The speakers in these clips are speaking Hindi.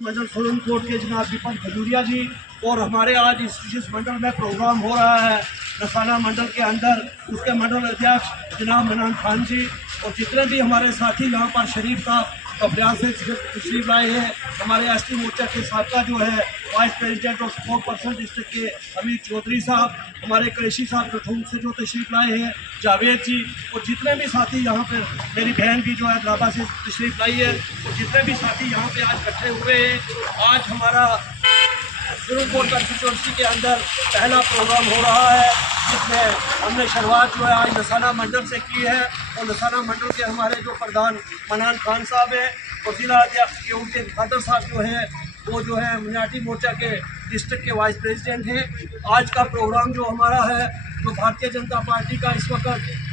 मंडल सोलनकोट के जनाब दीपक खजूरिया जी और हमारे आज जिस मंडल में प्रोग्राम हो रहा है रसाना मंडल के अंदर, उसके मंडल अध्यक्ष जनाब मनान खान जी और जितने भी हमारे साथी यहाँ पर शरीफ साहब कपड़ियाल से तशरीफ लाए हैं, हमारे एसटी मोर्चा के साबका जो है वाइस प्रेसिडेंट और स्पोक पर्सन डिस्ट्रिक्ट के अमीर चौधरी साहब, हमारे कृषि साहब कठूम से जो तशरीफ लाए हैं जावेद जी और जितने भी साथी यहाँ पर, मेरी बहन भी जो है इलाहाबाद से तशरीफ लाई है और जितने भी साथी यहाँ पे आज इकट्ठे हुए हैं। आज हमारा सोलनकोट कंस्टिट्यूंसी के अंदर पहला प्रोग्राम हो रहा है जिसमें हमने शुरुआत जो है आज लसाना मंडल से की है और लसाना मंडल के हमारे जो प्रधान मनान खान साहब हैं और जिला अध्यक्ष के उनके खादर साहब जो है वो जो है मिनाटी मोर्चा के डिस्ट्रिक्ट के वाइस प्रेसिडेंट हैं। आज का प्रोग्राम जो हमारा है, जो भारतीय जनता पार्टी का इस वक्त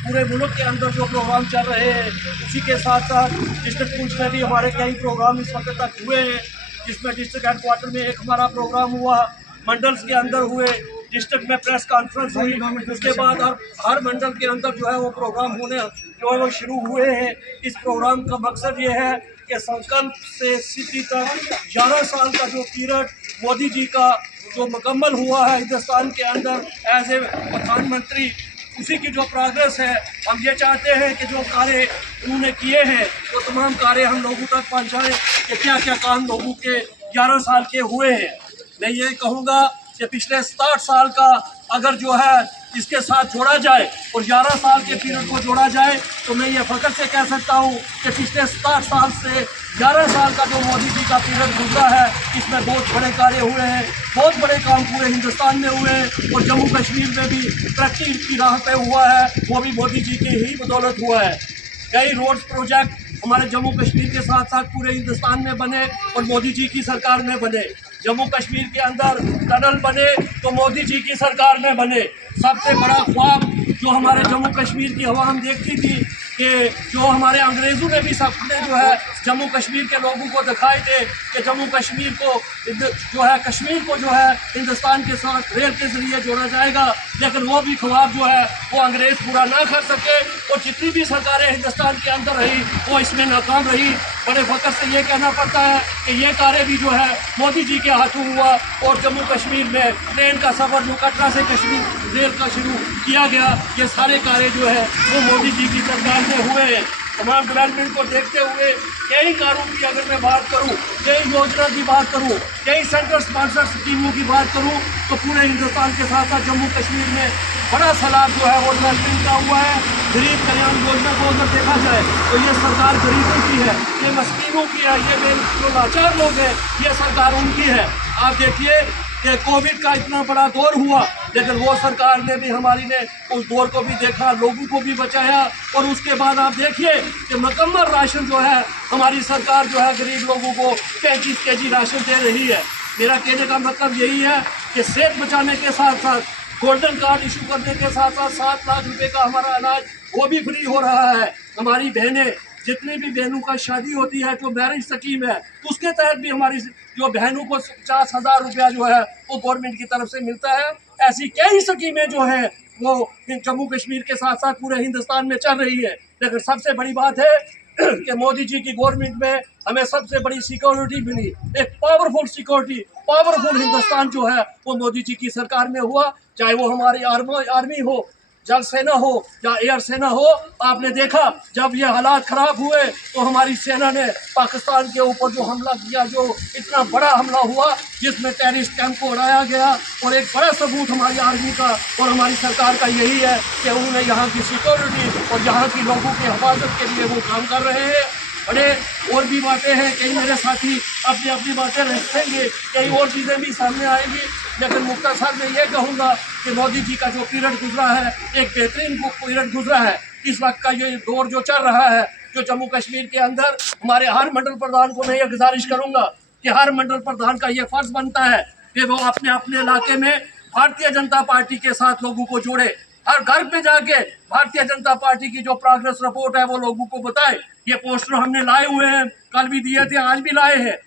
पूरे मुल्क के अंदर जो प्रोग्राम चल रहे हैं, उसी के साथ साथ डिस्ट्रिक्ट पुंछ में भी हमारे कई प्रोग्राम इस वक्त तक हुए हैं, जिसमें डिस्ट्रिक्ट हेडक्वार्टर में एक हमारा प्रोग्राम हुआ, मंडल्स के अंदर हुए, डिस्ट्रिक्ट में प्रेस कॉन्फ्रेंस हुई, उसके बाद हर मंडल के अंदर जो है वो प्रोग्राम होने जो है वो शुरू हुए हैं। इस प्रोग्राम का मकसद ये है कि संकल्प से सिद्धि तक 11 साल का जो पीरियड मोदी जी का जो मुकम्मल हुआ है हिंदुस्तान के अंदर एज ए प्रधानमंत्री, उसी की जो प्रोग्रेस है, हम ये चाहते हैं कि जो कार्य उन्होंने किए हैं वो तमाम कार्य हम लोगों तक पहुँचाएँ कि क्या क्या काम लोगों के 11 साल के हुए हैं। मैं ये कहूँगा कि पिछले 60 साल का अगर जो है इसके साथ जोड़ा जाए और 11 साल के पीरियड को जोड़ा जाए तो मैं ये फख्र से कह सकता हूँ कि पिछले 60 साल से 11 साल का जो मोदी जी का पीरियड गुजरा है, इसमें बहुत बड़े कार्य हुए हैं, बहुत बड़े काम पूरे हिंदुस्तान में हुए हैं और जम्मू कश्मीर में भी तरक्की की राह पे हुआ है, वो भी मोदी जी की ही बदौलत हुआ है। कई रोड्स प्रोजेक्ट हमारे जम्मू कश्मीर के साथ साथ पूरे हिंदुस्तान में बने और मोदी जी की सरकार में बने। जम्मू कश्मीर के अंदर टनल बने तो मोदी जी की सरकार में बने। सबसे बड़ा ख्वाब जो हमारे जम्मू कश्मीर की अवाम देखती थी कि जो हमारे अंग्रेज़ों ने भी सपने जो है जम्मू कश्मीर के लोगों को दिखाए थे कि जम्मू कश्मीर को जो है कश्मीर को जो है हिंदुस्तान के साथ रेल के ज़रिए जोड़ा जाएगा, लेकिन वो भी ख्वाब जो है वो अंग्रेज़ पूरा ना कर सके और जितनी भी सरकारें हिंदुस्तान के अंदर रही वो इसमें नाकाम रही। बड़े फख्र से ये कहना पड़ता है कि ये कार्य भी जो है मोदी जी के हाथों हुआ और जम्मू कश्मीर में ट्रेन का सफ़र जो कटरा से कश्मीर रेल का शुरू किया गया, ये सारे कार्य जो है वो मोदी जी की सरकार में हुए हैं। तमाम डेवलपमेंट को देखते हुए कई कारों की अगर मैं बात करूं, कई योजना की बात करूं, कई सेंट्रल स्पॉन्सर स्कीमों की बात करूं तो पूरे हिंदुस्तान के साथ साथ जम्मू कश्मीर में बड़ा सैलाब जो है वो डेवलपमेंट का हुआ है। गरीब कल्याण योजना को अगर देखा जाए तो ये सरकार गरीबों की है, ये मस्कीनों की है, ये जो लाचार लोग हैं ये सरकार उनकी है। आप देखिए कि कोविड का इतना बड़ा दौर हुआ, लेकिन वो सरकार ने भी हमारी ने उस दौर को भी देखा, लोगों को भी बचाया और उसके बाद आप देखिए कि मुकम्मल राशन जो है हमारी सरकार जो है गरीब लोगों को 35 केजी राशन दे रही है। मेरा कहने का मतलब यही है कि सेहत बचाने के साथ साथ गोल्डन कार्ड इशू करने के साथ साथ 7 लाख रुपए का हमारा अनाज वो भी फ्री हो रहा है। हमारी बहनें, जितनी भी बहनों का शादी होती है जो मैरिज स्कीम है उसके तहत भी हमारी जो बहनों को 50,000 रुपया जो है वो गवर्नमेंट की तरफ से मिलता है। ऐसी कई स्कीमें जो है वो जम्मू कश्मीर के साथ साथ पूरे हिंदुस्तान में चल रही है। लेकिन सबसे बड़ी बात है कि मोदी जी की गवर्नमेंट में हमें सबसे बड़ी सिक्योरिटी मिली, एक पावरफुल सिक्योरिटी, पावरफुल हिंदुस्तान जो है वो मोदी जी की सरकार में हुआ। चाहे वो हमारी आर्मी हो, जल सेना हो या एयर सेना हो। आपने देखा जब ये हालात ख़राब हुए तो हमारी सेना ने पाकिस्तान के ऊपर जो हमला किया, जो इतना बड़ा हमला हुआ जिसमें टेररिस्ट कैंप को उड़ाया गया, और एक बड़ा सबूत हमारी आर्मी का और हमारी सरकार का यही है कि उन्होंने यहाँ की सिक्योरिटी और यहाँ की लोगों की हिफाजत के लिए वो काम कर रहे हैं। बड़े और भी बातें हैं, कई मेरे साथी अपनी अपनी बातें रखेंगे, कई और चीज़ें भी सामने आएंगी, लेकिन मुख्तसर मैं ये कहूँगा कि मोदी जी का जो पीरियड गुजरा है एक बेहतरीन पीरियड गुजरा है। इस वक्त का ये दौर जो चल रहा है जो जम्मू कश्मीर के अंदर, हमारे हर मंडल प्रधान को मैं ये गुजारिश करूँगा कि हर मंडल प्रधान का ये फ़र्ज़ बनता है कि वो अपने अपने इलाके में भारतीय जनता पार्टी के साथ लोगों को जोड़े, हर घर पे जाके भारतीय जनता पार्टी की जो प्रोग्रेस रिपोर्ट है वो लोगों को बताए। ये पोस्टर हमने लाए हुए हैं, कल भी दिए थे, आज भी लाए हैं।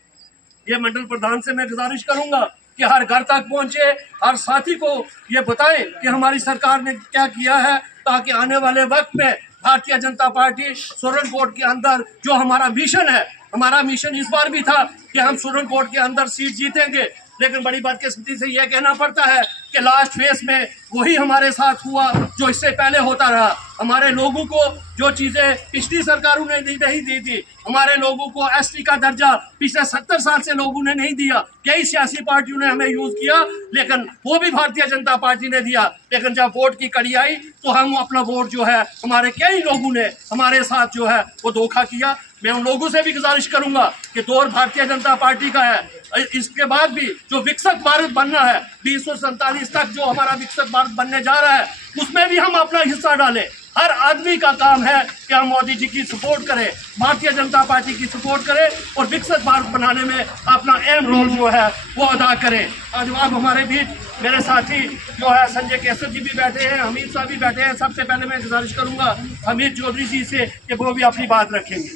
ये मंडल प्रधान से मैं गुजारिश करूंगा कि हर घर तक पहुंचे, हर साथी को ये बताएं कि हमारी सरकार ने क्या किया है, ताकि आने वाले वक्त में भारतीय जनता पार्टी सोलनकोट के अंदर जो हमारा मिशन है हमारा मिशन इस बार भी था कि हम स्टूडेंट कोर्ट के अंदर सीट जीतेंगे, लेकिन बड़ी बदकिस्मती से यह कहना पड़ता है कि लास्ट फेज में वही हमारे साथ हुआ जो इससे पहले होता रहा। हमारे लोगों को जो चीज़ें पिछली सरकारों ने नहीं दी थी, हमारे लोगों को एसटी का दर्जा पिछले 70 साल से लोगों ने नहीं दिया। कई सियासी पार्टियों ने हमें यूज़ किया, लेकिन वो भी भारतीय जनता पार्टी ने दिया। लेकिन जब वोट की कड़ी आई तो हम अपना वोट जो है, हमारे कई लोगों ने हमारे साथ जो है वो धोखा किया। मैं उन लोगों से भी गुजारिश करूंगा कि दौर भारतीय जनता पार्टी का है, इसके बाद भी जो विकसित भारत बनना है 2047 तक जो हमारा विकसित भारत बनने जा रहा है, उसमें भी हम अपना हिस्सा डालें। हर आदमी का काम है कि हम मोदी जी की सपोर्ट करें, भारतीय जनता पार्टी की सपोर्ट करें और विकसित भारत बनाने में अपना अहम रोल जो है वो अदा करें। आज अब हमारे बीच मेरे साथी जो है संजय केसर जी भी बैठे हैं, हमीद साहब भी बैठे हैं। सबसे पहले मैं गुजारिश करूंगा हमीद चौधरी जी से कि वो भी अपनी बात रखेंगे।